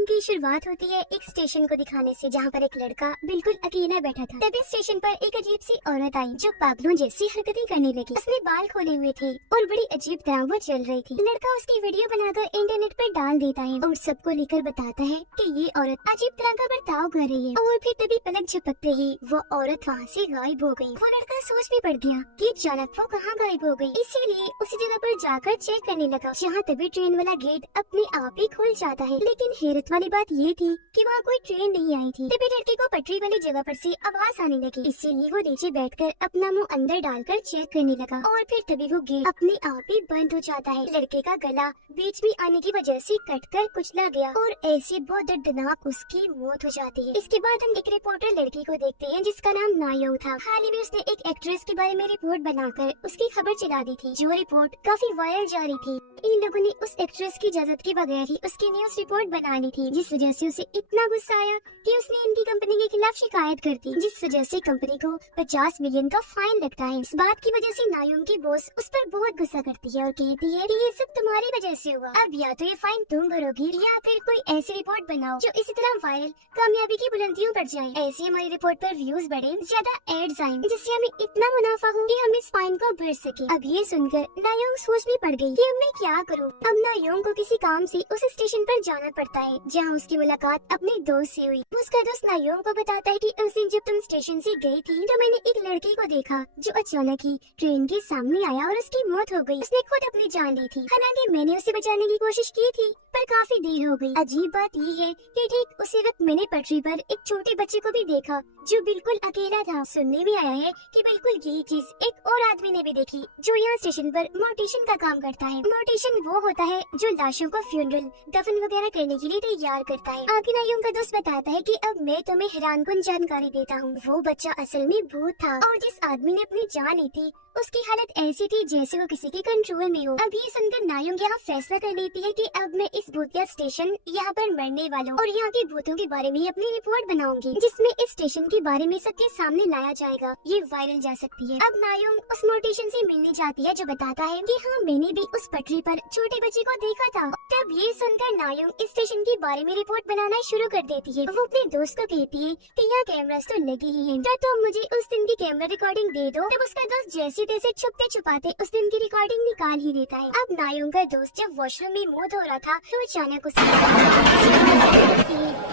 Film की शुरुआत होती है एक स्टेशन को दिखाने से, जहाँ पर एक लड़का बिल्कुल अकेला बैठा था। तभी स्टेशन पर एक अजीब सी औरत आई जो पागलों जैसी हरकतें करने लगी। उसने बाल खोले हुए थे और बड़ी अजीब तरह वो चल रही थी। लड़का उसकी वीडियो बनाकर इंटरनेट पर डाल देता है और सबको लेकर बताता है कि ये औरत अजीब तरह का बर्ताव कर रही है। और फिर तभी पलक झपकते ही वो औरत वहाँ से गायब हो गई। वो लड़का सोच में पड़ गया कि अचानक वो कहाँ गायब हो गई। इसीलिए उसी जगह पर जाकर चेक करने लगा, जहाँ तभी ट्रेन वाला गेट अपने आप ही खुल जाता है। लेकिन हैरत वाली बात ये थी कि वहाँ कोई ट्रेन नहीं आई थी। तभी लड़के को पटरी वाली जगह पर से आवाज आने लगी। इसीलिए वो नीचे बैठकर अपना मुंह अंदर डालकर चेक करने लगा और फिर तभी वो गेट अपने आप ही बंद हो जाता है। लड़के का गला बीच में आने की वजह से कटकर कुचला गया और ऐसे बहुत दर्दनाक उसकी मौत हो जाती है। इसके बाद हम एक रिपोर्टर लड़की को देखते हैं जिसका नाम नायो था। हाल ही में उसने एक एक्ट्रेस के बारे में रिपोर्ट बनाकर उसकी खबर चला दी थी, जो रिपोर्ट काफी वायरल जा रही थी। इन लोगों ने उस एक्ट्रेस की इजाजत के बगैर ही उसकी न्यूज रिपोर्ट बनानी थी, जिस वजह से उसे इतना गुस्सा आया कि उसने इनकी कंपनी के खिलाफ शिकायत कर दी, जिस वजह से कंपनी को 50 मिलियन का फाइन लगता है। इस बात की वजह से नायोम की बॉस उस पर बहुत गुस्सा करती है और कहती है कि ये सब तुम्हारी वजह से हुआ। अब या तो ये फाइन तुम भरोगी या फिर कोई ऐसी रिपोर्ट बनाओ जो इसी तरह वायरल कामयाबी की बुलंदियों पर जाए। ऐसे हमारी रिपोर्ट पर व्यूज बढ़े, ज्यादा एड्स आए, जिससे हमें इतना मुनाफा हो कि हम इस फाइन को भर सके। अब ये सुनकर नायोम सोच में पड़ गई कि अब मैं क्या करूँ। अब नायोम को किसी काम से उस स्टेशन पर जाना पड़ता है, जहाँ उसकी मुलाकात अपने दोस्त से हुई। उसका दोस्त नायोम को बताता है कि उस दिन जब तुम स्टेशन से गई थी तो मैंने एक लड़की को देखा जो अचानक ही ट्रेन के सामने आया और उसकी मौत हो गई। उसने खुद अपनी जान ली थी। हालांकि मैंने उसे बचाने की कोशिश की थी पर काफी देर हो गई। अजीब बात ये है कि ठीक उसी वक्त मैंने पटरी पर एक छोटे बच्चे को भी देखा जो बिल्कुल अकेला था। सुनने में आया है कि बिल्कुल यही चीज एक और आदमी ने भी देखी जो यहाँ स्टेशन पर मोर्टिशन का काम करता है। मोर्टिशन वो होता है जो लाशों को फ्यूनरल दफन वगैरह करने के लिए तैयार करता है। आगे नायोम का दोस्त बताता है कि अब मैं तुम्हें हैरानकुन जानकारी देता हूँ। वो बच्चा असल में भूत था और जिस आदमी ने अपनी जान ली थी उसकी हालत ऐसी थी जैसे वो किसी के कंट्रोल में हो। अब ये सुनकर नायोम यहाँ फैसला कर लेती है कि अब मैं इस भूतिया स्टेशन यहाँ पर मरने वालों और यहाँ के भूतों के बारे में अपनी रिपोर्ट बनाऊंगी, जिसमें इस स्टेशन के बारे में सबके सामने लाया जाएगा। ये वायरल जा सकती है। अब नायोम उस मोर्टिशन से मिलने जाती है जो बताता है कि हाँ मैंने भी उस पटरी पर छोटे बच्चे को देखा था। तब ये सुनकर नायोम इस स्टेशन के बारे में रिपोर्ट बनाना शुरू कर देती है। वो अपने दोस्त को कहती है कि यहाँ कैमरास तो लगे ही हैं, तो मुझे उस दिन की कैमरा रिकॉर्डिंग दे दो। तब उसका दोस्त जैसे तैसे छुपते छुपाते उस दिन की रिकॉर्डिंग निकाल ही देता है। अब नायोम का दोस्त जब वॉशरूम में मुंह धो रहा था तो अचानक उसे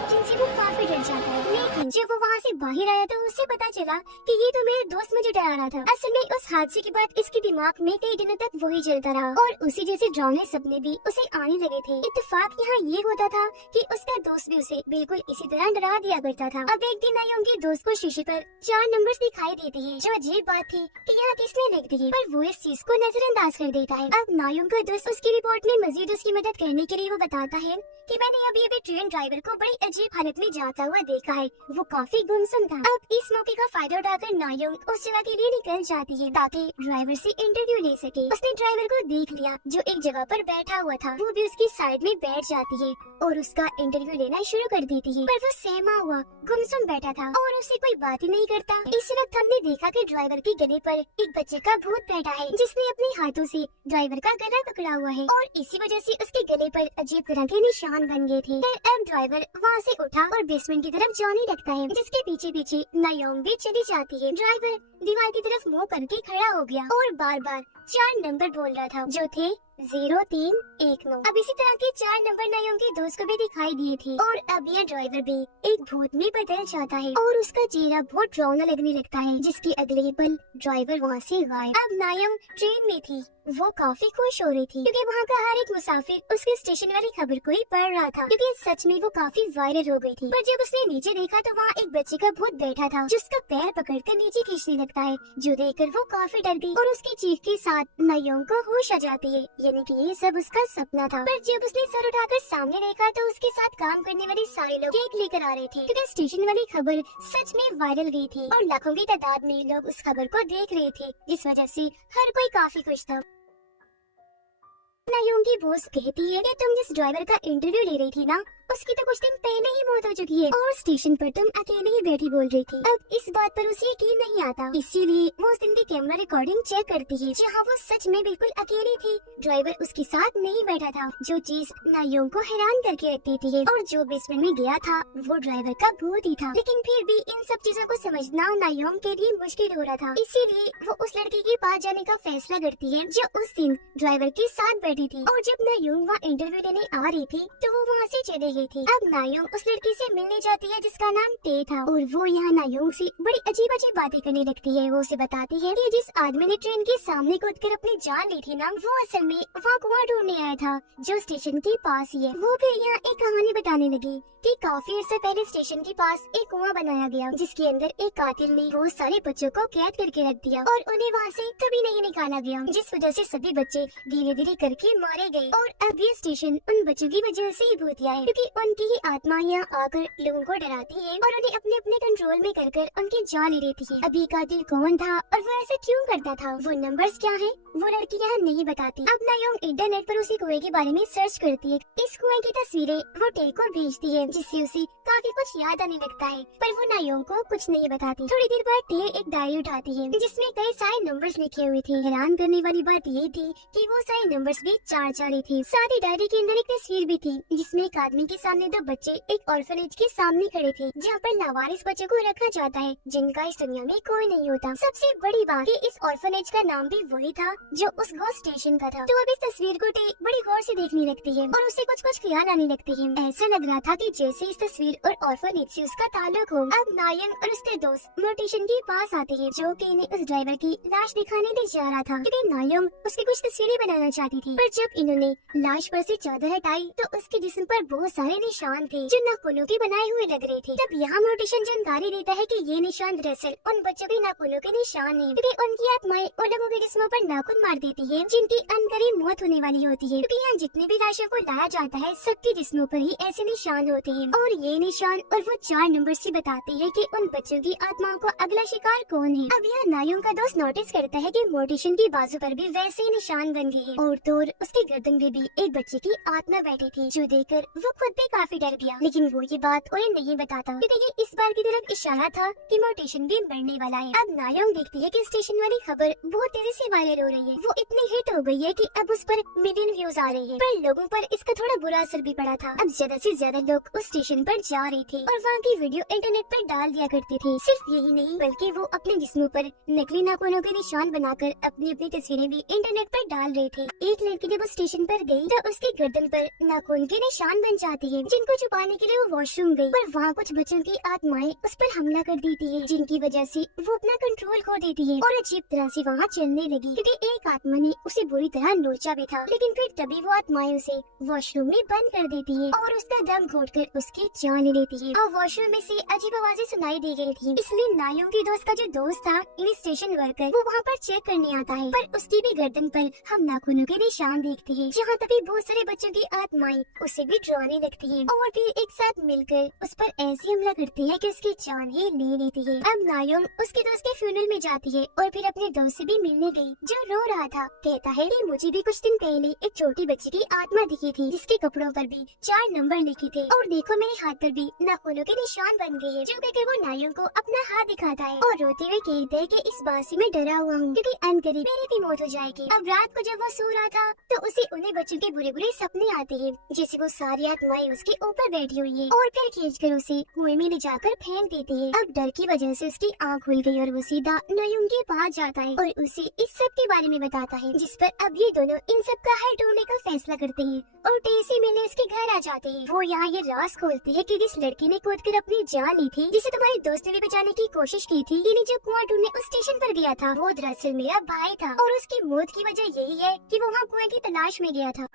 जिनसे वो काफी डर जाता है। लेकिन जब वो वहाँ से बाहर आया तो उसे पता चला कि ये तो मेरे दोस्त मुझे डरा रहा था। असल में उस हादसे के बाद इसके दिमाग में कई दिनों तक वही चलता रहा और उसी जैसे डरावने सपने भी उसे आने लगे थे। इत्तेफाक यहाँ ये होता था कि उसका दोस्त भी उसे बिल्कुल इसी तरह डरा दिया करता था। अब एक दिन नायोम के दोस्त को शीशे पर 4 नंबर्स दिखाई देते हैं। जो अजीब बात थी कि यहाँ किसने लिख दी, पर वो इस चीज को नजरअंदाज कर देता है। अब नायोम का दोस्त उसकी रिपोर्ट में मजीद उसकी मदद करने के लिए वो बताता है कि मैंने अभी ट्रेन ड्राइवर को बड़ी अजीब हालत में जाता हुआ देखा है। वो काफी गुमसुम था। अब इस मौके का फायदा उठाकर नायोम उस जगह के लिए निकल जाती है ताकि ड्राइवर से इंटरव्यू ले सके। उसने ड्राइवर को देख लिया जो एक जगह पर बैठा हुआ था। वो भी उसकी साइड में बैठ जाती है और उसका इंटरव्यू लेना शुरू कर देती है। पर वो सहमा हुआ गुमसुम बैठा था और उससे कोई बात ही नहीं करता। इस वक्त हमने देखा कि ड्राइवर के गले पर एक बच्चे का भूत बैठा है जिसने अपने हाथों से ड्राइवर का गला पकड़ा हुआ है और इसी वजह से उसके गले पर अजीब तरह के निशान बन गए थे। फिर अब ड्राइवर वहाँ से उठा और बेसमेंट की तरफ जाने लगता है, जिसके पीछे पीछे नायोम भी चली जाती है। ड्राइवर दीवार की तरफ मुंह करके खड़ा हो गया और बार बार 4 नंबर बोल रहा था जो थे 0319। अब इसी तरह के 4 नंबर नायोम के दोस्त को भी दिखाई दिए थे और अब यह ड्राइवर भी एक भूत में बदल जाता है और उसका चेहरा बहुत डरावना लगने लगता है, जिसके अगले ही पल ड्राइवर वहाँ से गायब। अब नायोम ट्रेन में थी। वो काफी खुश हो रही थी क्योंकि वहाँ का हर एक मुसाफिर उसके स्टेशन वाली खबर को ही पढ़ रहा था, क्योंकि सच में वो काफी वायरल हो गई थी। पर जब उसने नीचे देखा तो वहाँ एक बच्चे का भूत बैठा था जिसका पैर पकड़कर नीचे खींचने लगता है, जो देखकर वो काफी डर गई और उसकी चीख के साथ नायोम को होश आ जाती है, यानी कि ये सब उसका सपना था। पर जब उसने सर उठाकर सामने देखा तो उसके साथ काम करने वाले सारे लोग केक लेकर आ रहे थे, क्योंकि स्टेशन वाली खबर सच में वायरल गई थी और लाखों की तादाद में लोग उस खबर को देख रहे थे, जिस वजह से हर कोई काफी खुश था। नायोम की बॉस कहती है कि तुम जिस ड्राइवर का इंटरव्यू ले रही थी ना, उसकी तो कुछ दिन पहले ही मौत हो चुकी है और स्टेशन पर तुम अकेले ही बैठी बोल रही थी। अब इस बात पर उसे यकीन नहीं आता, इसीलिए वो उस दिन की कैमरा रिकॉर्डिंग चेक करती है जहाँ वो सच में बिल्कुल अकेली थी। ड्राइवर उसके साथ नहीं बैठा था, जो चीज नायोंग को हैरान करके रखती थी। और जो बेसमेंट में गया था वो ड्राइवर का भूत ही था। लेकिन फिर भी इन सब चीजों को समझना नायोंग के लिए मुश्किल हो रहा था, इसीलिए वो उस लड़की के पास जाने का फैसला करती है जो उस दिन ड्राइवर के साथ बैठी थी। और जब नायोंग वहाँ इंटरव्यू देने आ रही थी तो वो वहाँ से चली गई थी। अब नायोंग उस लड़की से मिलने जाती है जिसका नाम टे था, और वो यहाँ नायोंग से बड़ी अजीब अजीब बातें करने लगती है। वो उसे बताती है कि जिस आदमी ने ट्रेन के सामने कूदकर अपनी जान ली थी ना, वो असल में वहाँ कुआं ढूंढने आया था जो स्टेशन के पास ही है। वो फिर यहाँ एक कहानी बताने लगी कि काफी अर्से पहले स्टेशन के पास एक कुआं बनाया गया जिसके अंदर एक कातिल ने बहुत सारे बच्चों को कैद करके रख दिया और उन्हें वहाँ से कभी नहीं निकाला गया, जिस वजह से सभी बच्चे धीरे धीरे करके मारे गए। और अब ये स्टेशन उन बच्चों की वजह से ही भूतिया है, क्योंकि उनकी ही आत्मा यहाँ आकर लोगों को डराती है और उन्हें अपने अपने कंट्रोल में कर उनकी जान ले लेती है। अब ये कातिल कौन था और वो ऐसा क्यों करता था, वो नंबर्स क्या है, वो लड़की यहाँ नहीं बताती। अब नायोंग इंटरनेट पर उसी कुएं के बारे में सर्च करती है। इस कुएं की तस्वीरें वो टे को भेजती है जिससे उसे काफी कुछ याद आने लगता है, पर वो नायोंग को कुछ नहीं बताती। थोड़ी देर बाद टे एक डायरी उठाती है जिसमें कई सारे नंबर्स लिखे हुए थे। हैरान करने वाली बात ये थी कि वो सारे नंबर्स भी 4 थे। साथ ही डायरी के अंदर एक तस्वीर भी थी जिसमें एक आदमी के सामने 2 बच्चे एक ऑर्फनेज के सामने खड़े थे जहाँ पर लावारिस बच्चों को रखा जाता है जिनका इस दुनिया में कोई नहीं होता। सबसे बड़ी बात कि इस ऑर्फनेज का नाम भी वही था जो उस घोस्ट स्टेशन का था। तो अब इस तस्वीर को टे बड़ी गौर से देखने लगती है और उसे कुछ कुछ ख्याल आने लगते हैं। ऐसा लग रहा था कि जैसे इस तस्वीर और ऑर्फनेज से उसका ताल्लुक हो। अब नायन और उसके दोस्त मोटिशन के पास आते हैं जो कि इन्हें उस ड्राइवर की लाश दिखाने ले जा रहा था, क्योंकि नायन उसकी कुछ तस्वीरें बनाना चाहती थी। पर जब इन्होंने लाश पर से चादर हटाई तो उसके जिस्म पर बहुत सारे निशान थे जो नाखूनों के बनाए हुए लग रहे थे। तब यहाँ मोटिशन जानकारी देता है कि ये निशान दरअसल उन बच्चों के नाखूनों के निशान है, क्योंकि उनकी आत्माएं उन लोगों के जिस्मों पर नाखून मार देती है जिनकी अनकरीब मौत होने वाली होती है। क्योंकि यहाँ जितने भी लाशों को लाया जाता है सबके जिस्मों पर ही ऐसे निशान होते हैं, और ये निशान और वो 4 नंबर से बताते हैं कि उन बच्चों की आत्माओं का अगला शिकार कौन है। अब यहाँ नायोंग का दोस्त नोटिस करता है कि मोटिशन की बाजू पर भी वैसे ही निशान बन गए हैं और तो उसके गर्दन में भी एक बच्चे की आत्मा बैठी थी, जो देखकर वो खुद भी काफी डर गया। लेकिन वो ये बात उन्हें नहीं बताता क्योंकि ये इस बात की तरफ इशारा था कि मोटिशन भी मरने वाला है। अब नायोंग देखती है कि स्टेशन वाली खबर बहुत तेजी से वायरल हो रही है। वो इतनी हिट हो गई है कि अब उस पर मिलियन व्यूज आ रहे हैं, पर लोगों पर इसका थोड़ा बुरा असर भी पड़ा था। अब ज्यादा से ज्यादा लोग उस स्टेशन पर जा रहे थे और वहाँ की वीडियो इंटरनेट पर डाल दिया करते थे। सिर्फ यही नहीं बल्कि वो अपने जिस्मों पर नकली नाखूनों के निशान बनाकर अपनी अपनी तस्वीरें भी इंटरनेट पर डाल रहे थे। एक लड़की जब उस स्टेशन पर गई तो उसके गर्दन पर नाखून के निशान बन जाती है, जिनको छुपाने के लिए वो वॉशरूम गई, पर वहाँ कुछ बच्चों की आत्माएं उस पर हमला कर देती है जिनकी वजह से वो अपना कंट्रोल खो देती है और अजीब तरह से वहाँ चलने लगी, क्योंकि एक आत्मा ने उसे बुरी तरह नोचा भी था। लेकिन फिर तभी वो आत्माएं उसे वॉशरूम में बंद कर देती है और उसका दम घोटकर उसकी जान ले लेती है। और वॉशरूम में से अजीब आवाजें सुनाई दी गई थी, इसलिए नायोंग के दोस्त का जो दोस्त था इन स्टेशन वर्कर, वो वहाँ पर चेक करने आता है, पर उसकी भी गर्दन पर हम नाखूनों के निशान देखते हैं, जहाँ तभी बहुत सारे बच्चों की आत्माएं उसे भी डराने लगती है और फिर एक साथ मिलकर उस पर ऐसे हमला करती है कि उसकी जान ही ले लेती है। अब नायोंग उसके दोस्त के फ्यूनरल में जाती है और फिर अपने दोस्त से भी मिलने गई जो रो रहा था। कहता है कि मुझे भी कुछ दिन पहले एक छोटी बच्ची की आत्मा दिखी थी जिसके कपड़ों पर भी 4 नंबर लिखे थे, और देखो मेरे हाथ पर भी नाखूनों के निशान बन गए हैं। जो कहकर वो नायोंग को अपना हाथ दिखाता है और रोते हुए कहता है कि इस बात से मैं डरा हुआ हूँ क्योंकि अनकरीब मेरी भी मौत हो जाएगी। अब रात को जब वो सो रहा था तो उसे उन्हें बच्चों के बुरे बुरे सपने आते हैं, जैसे वो सारी आत्माएं उसके ऊपर बैठी हुई है और फिर खींचकर उसे कुएं में ले जाकर फेंक देती है। अब डर की वजह से उसकी आँख खुल गई और वो सीधा नायोंग के पास जाता है और उसे इस सब के बारे में बताता है, जिस पर अब ये दोनों इन सब का हल ढूंढने का फैसला करते हैं और टे से मिलने उसके घर आ जाते हैं। वो यहाँ ये राज खोलती है कि जिस लड़की ने कूद कर अपनी जान ली थी, जिसे तुम्हारे दोस्त ने भी बचाने की कोशिश की थी, यानी जो कुआं ढूंढने उस स्टेशन पर गया था, वो दरअसल मेरा भाई था और उसकी मौत की वजह यही है कि वो वहाँ कुएं की तलाश में गया था।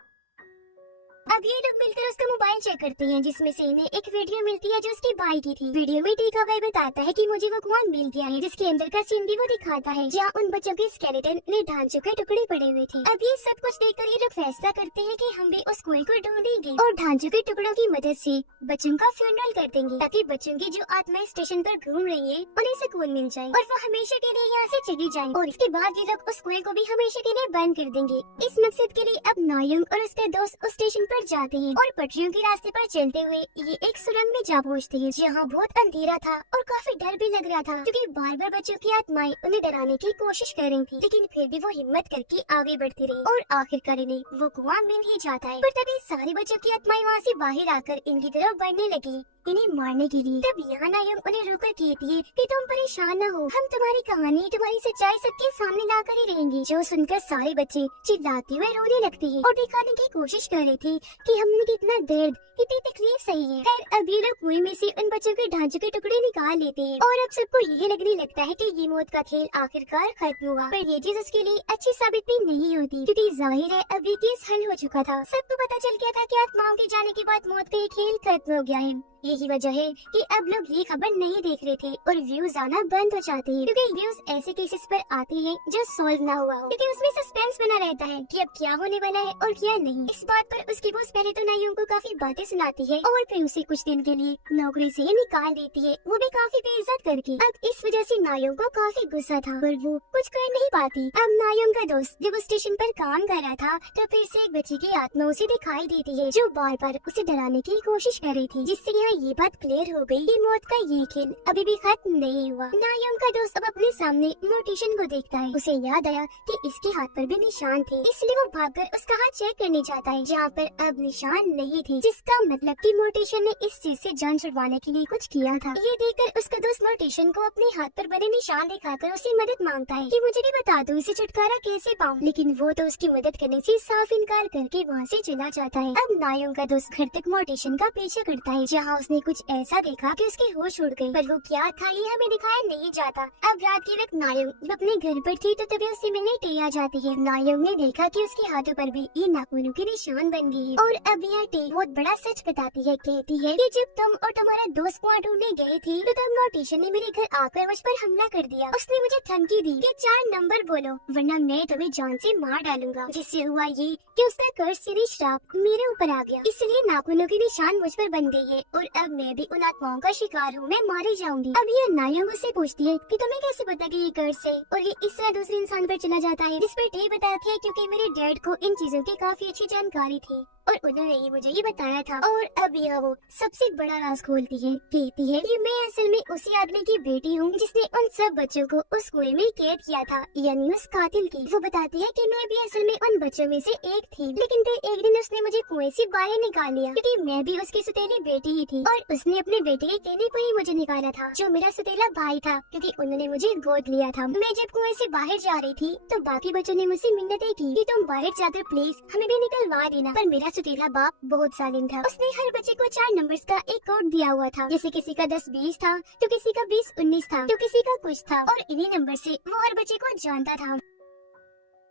अब ये लोग मिलकर उसका मोबाइल चेक करते हैं, जिसमें से इन्हें एक वीडियो मिलती है जो उसके भाई की थी। वीडियो में टीका भाई बताता है कि मुझे वो कुआं मिल गया है, जिसके अंदर का सीन भी वो दिखाता है जहाँ उन बच्चों के स्केलेटन ने ढांचों के टुकड़े पड़े हुए थे। अब ये सब कुछ देखकर ये लोग फैसला करते हैं कि हम भी उस कुएं को ढूंढेंगे और ढांचों के टुकड़ों की मदद से बच्चों का फ्यूनरल कर देंगे, ताकि बच्चों की जो आत्माएं स्टेशन पर घूम रही है उन्हें सुकून मिल जाए और वो हमेशा के लिए यहाँ से चली जाए। और इसके बाद ये लोग उस कुएं को भी हमेशा के लिए बंद कर देंगे। इस मकसद के लिए अब नायोंग और उसका दोस्त उस स्टेशन पर जाते हैं और पटरियों के रास्ते पर चलते हुए ये एक सुरंग में जा पहुँचते हैं, जहाँ बहुत अंधेरा था और काफी डर भी लग रहा था, क्योंकि बार बार बच्चों की आत्माएं उन्हें डराने की कोशिश कर रही थी। लेकिन फिर भी वो हिम्मत करके आगे बढ़ती रही और आखिरकार इन्हें वो कुआं मिल ही जाता है। पर तभी सारी बच्चों की आत्माएं वहाँ से बाहर आकर इनकी तरफ बढ़ने लगी, इन्हें मारने के लिए। तब यहाँ नायक उन्हें रोककर कहती है कि तुम परेशान न हो, हम तुम्हारी कहानी, तुम्हारी सच्चाई सबके सामने लाकर ही रहेंगे। जो सुनकर सारे बच्चे चिल्लाते हुए रोने लगते हैं और दिखाने की कोशिश कर रहे थे कि हमने कितना दर्द, कितनी तकलीफ सही है। खैर अब ये लोग कुएं में से उन बच्चों के ढांचे के टुकड़े निकाल लेते हैं और अब सबको यही लगने लगता है कि ये मौत का खेल आखिरकार खत्म हुआ। पर ये चीज उसके लिए अच्छी साबित भी नहीं होती, क्योंकि जाहिर है अब ये केस हल हो चुका था। सबको पता चल गया था कि आत्माओं के जाने के बाद मौत का ये खेल खत्म हो गया है। यही वजह है कि अब लोग ये खबर नहीं देख रहे थे और व्यूज आना बंद हो जाते हैं, क्योंकि व्यूज ऐसे केसेस पर आते हैं जो सॉल्व ना हुआ हो, क्योंकि उसमें सस्पेंस बना रहता है कि अब क्या होने वाला है और क्या नहीं। इस बात पर उसकी बॉस पहले तो नायक को काफी बातें सुनाती है और फिर उसे कुछ दिन के लिए नौकरी से निकाल देती है, वो भी काफी बेइज्जत करके। अब इस वजह से नायक को काफी गुस्सा था पर वो कुछ कर नहीं पाती। अब नायक का दोस्त जब उस स्टेशन पर काम कर रहा था तो फिर से एक बच्चे की आत्मा उसे दिखाई देती है, जो बार बार उसे डराने की कोशिश कर रही थी, जिससे यहाँ ये बात क्लियर हो गई कि मौत का ये खेल अभी भी खत्म नहीं हुआ। नायक का दोस्त अब अपने सामने मोटिशन को देखता है, उसे याद आया कि इसके हाथ पर भी निशान थे, इसलिए वो भागकर उसका हाथ चेक करने जाता है, जहाँ पर अब निशान नहीं थे, जिसका मतलब कि मोटिशन ने इस चीज से जान छुड़वाने के लिए कुछ किया था। ये देखकर उसका दोस्त मोटिशन को अपने हाथ पर बने निशान दिखाकर उसे मदद मांगता है कि मुझे भी बता दो इसे छुटकारा कैसे पाऊँ, लेकिन वो तो उसकी मदद करने से साफ इनकार करके वहाँ से चला जाता है। अब नायक का दोस्त घर तक मोटिशन का पीछा करता है, जहाँ उसने कुछ ऐसा देखा कि उसके होश उड़ गए, पर वो क्या था ये हमें दिखाया नहीं जाता। अब रात के वक्त नायक जब अपने घर पर थी तो तभी उससे मिलने टे आ जाती है। नायक ने देखा कि उसके हाथों पर भी ये नाखूनों के निशान बन गए हैं और अब यह टे बहुत बड़ा सच बताती है, कहती है कि जब तुम और तुम्हारा दोस्त कुआं ढूंढने गए थे तो तब मोटिशन ने मेरे घर आकर मुझ पर हमला कर दिया। उसने मुझे धमकी दी कि 4 नंबर बोलो वरना मैं तुम्हें जान से मार डालूंगा, जिससे हुआ ये कि उसका कर्ज यानी श्राप मेरे ऊपर आ गया, इसलिए नाखूनों के निशान मुझ पर बन गई है और अब मैं भी उन आत्माओं का शिकार हूँ, मैं मारी जाऊंगी। अब ये नायक उससे पूछती है कि तुम्हें कैसे पता कि ये कर्ज है, और ये इस तरह दूसरे इंसान पर चला जाता है, जिस पर टे बताती है क्योंकि मेरे डैड को इन चीजों की काफी अच्छी जानकारी थी और उन्होंने ही मुझे ये बताया था। और अब यह वो सबसे बड़ा राज खोलती है, कहती है कि मैं असल में उसी आदमी की बेटी हूँ जिसने उन सब बच्चों को उस कुएं में कैद किया था, यानी उस कातिल की। वो बताती है कि मैं भी असल में उन बच्चों में से एक थी, लेकिन फिर एक दिन उसने मुझे कुएं से बाहर निकाल लिया, क्योंकि मैं भी उसकी सौतेली बेटी ही थी, और उसने अपने बेटे के कहने पर ही मुझे निकाला था, जो मेरा सौतेला भाई था, क्योंकि उन्होंने मुझे गोद लिया था। मैं जब कुएं से बाहर जा रही थी तो बाकी बच्चों ने मुझसे मिन्नतें की कि तुम बाहर जाकर प्लीज हमें भी निकलवा देना, पर मेरा सौतेला बाप बहुत जालिम था। उसने हर बच्चे को 4 नंबर्स का एक कोड दिया हुआ था, जैसे किसी का 10-20 था तो किसी का 20-19 था तो किसी का कुछ था, और इन्हीं नंबर से वो हर बच्चे को जानता था।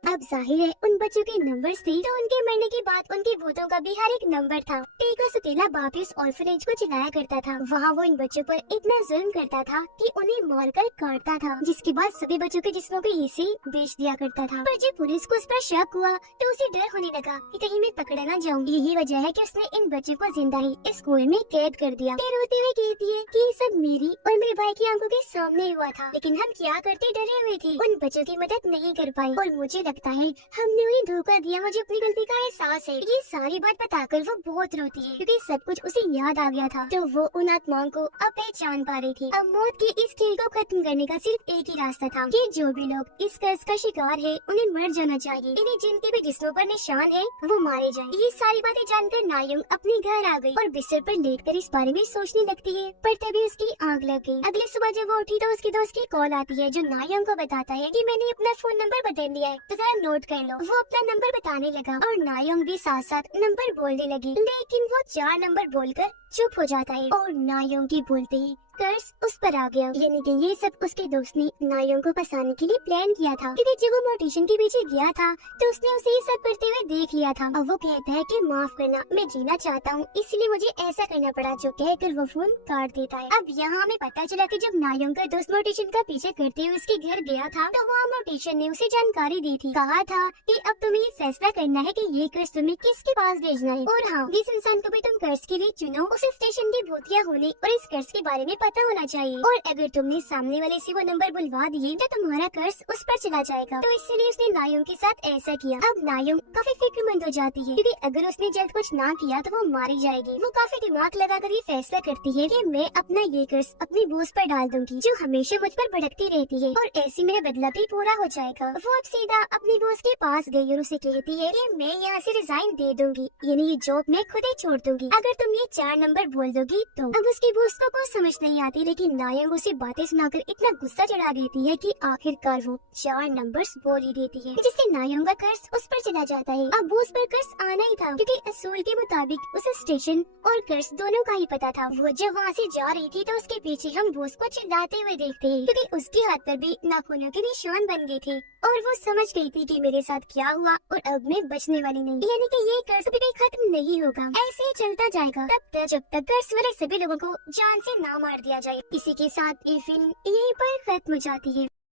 अब जाहिर है उन बच्चों के नंबर्स थे, तो उनके मरने के बाद उनके भूतों का भी हर एक नंबर था। टे का सौतेला बाप इस ऑर्फनेज को चलाया करता था, वहाँ वो इन बच्चों पर इतना जुल्म करता था कि उन्हें मारकर काटता था, जिसके बाद सभी बच्चों के जिस्मों के हिस्से बेच दिया करता था। पर जब पुलिस को उस पर शक हुआ तो उसे डर होने लगा कि कहीं मैं पकड़ा न जाऊँ। यही वजह है कि उसने इन बच्चों को जिंदा ही इस कुएं में कैद कर दिया। टे रोते हुए कहती है कि ये सब मेरी और मेरे भाई की आंखों के सामने हुआ था, लेकिन हम क्या करते डरे हुए थे, उन बच्चों की मदद नहीं कर पाई, और मुझे लगता है हमने उन्हें धोखा दिया। मुझे अपनी गलती का एहसास है। ये सारी बात बताकर वो बहुत रोती है, क्योंकि सब कुछ उसे याद आ गया था, तो वो उन आत्माओं को अब पहचान पा रही थी। अब मौत के इस खेल को खत्म करने का सिर्फ एक ही रास्ता था कि जो भी लोग इस कर्ज का शिकार है उन्हें मर जाना चाहिए, इन्हें जिनके भी जिस्मों पर निशान है वो मारे जाए। ये सारी बातें जानकर नायक अपने घर आ गई और बिस्तर पर लेटकर इस बारे में सोचने लगती है, पर तभी उसकी आग लग गई। अगली सुबह जब वो उठी तो उसके दोस्त की कॉल आती है, जो नायक को बताता है कि मैंने अपना फोन नंबर बदल दिया है, तो जरा नोट कर लो। वो अपना नंबर बताने लगा और नायक भी साथ साथ नंबर बोलने लगी, लेकिन वो 4 नंबर बोलकर चुप हो जाता है और नायक की बोलते ही कर्ज उस पर आ गया। यानी कि ये सब उसके दोस्त ने नायक को फंसाने के लिए प्लान किया था, क्योंकि जब वो मोटिशन के पीछे गया था तो उसने उसे ये सब करते हुए देख लिया था। अब वो कहता है कि माफ करना, मैं जीना चाहता हूँ, इसलिए मुझे ऐसा करना पड़ा, जो कहकर वो फोन काट देता है। अब यहाँ हमें पता चला कि जब नायक का दोस्त मोटिशन का पीछे करते हुए उसके घर गया था तो वहाँ मोटिशन ने उसे जानकारी दी थी, कहा था कि अब तुम्हें ये फैसला करना है कि ये कर्ज तुम्हें किसके पास भेजना है, और हाँ जिस इंसान को भी तुम कर्ज के लिए चुनो उसे स्टेशन की भूतिया होने और इस कर्ज के बारे में पता पता होना चाहिए, और अगर तुमने सामने वाले से वो नंबर बुलवा दिए तो तुम्हारा कर्ज उस पर चला जाएगा। तो इसलिए उसने नायोंग के साथ ऐसा किया। अब नायोंग काफी फिक्रमंद हो जाती है, क्योंकि अगर उसने जल्द कुछ ना किया तो वो मारी जाएगी। वो काफी दिमाग लगाकर ये फैसला करती है कि मैं अपना ये कर्ज अपनी बॉस पर डाल दूंगी, जो हमेशा मुझ पर भड़कती रहती है, और ऐसे मेरा बदला भी पूरा हो जाएगा। वो अब सीधा अपनी बॉस के पास गई और उसे कहती है कि मैं यहाँ से रिजाइन दे दूंगी, यानी ये जॉब मैं खुद ही छोड़ दूंगी अगर तुम ये 4 नंबर बोल दोगी तो। अब उसकी बॉस को कुछ समझ नहीं आती, लेकिन नायोंग उसे बातें सुनाकर इतना गुस्सा चढ़ा देती है कि आखिरकार वो 4 नंबर्स बोल ही देती है, जिससे नायोंग का कर्ज उस पर चला जाता है। अब बॉस पर कर्ज आना ही था, क्योंकि असूल के मुताबिक उसे स्टेशन और कर्ज दोनों का ही पता था। वो जब वहाँ से जा रही थी तो उसके पीछे हम बॉस को चिल्लाते हुए देखते हैं, क्योंकि उसके हाथ पर भी नाखूनों के निशान बन गए थे, और वो समझ गई थी कि मेरे साथ क्या हुआ और अब मैं बचने वाली नहीं, यानी कि ये कर्ज कभी खत्म नहीं होगा, ऐसे ही चलता जाएगा तब तक जब तक कर्ज वाले सभी लोगों को जान से ना मार दिया जाए। इसी के साथ ये फिल्म यहीं पर खत्म हो जाती है।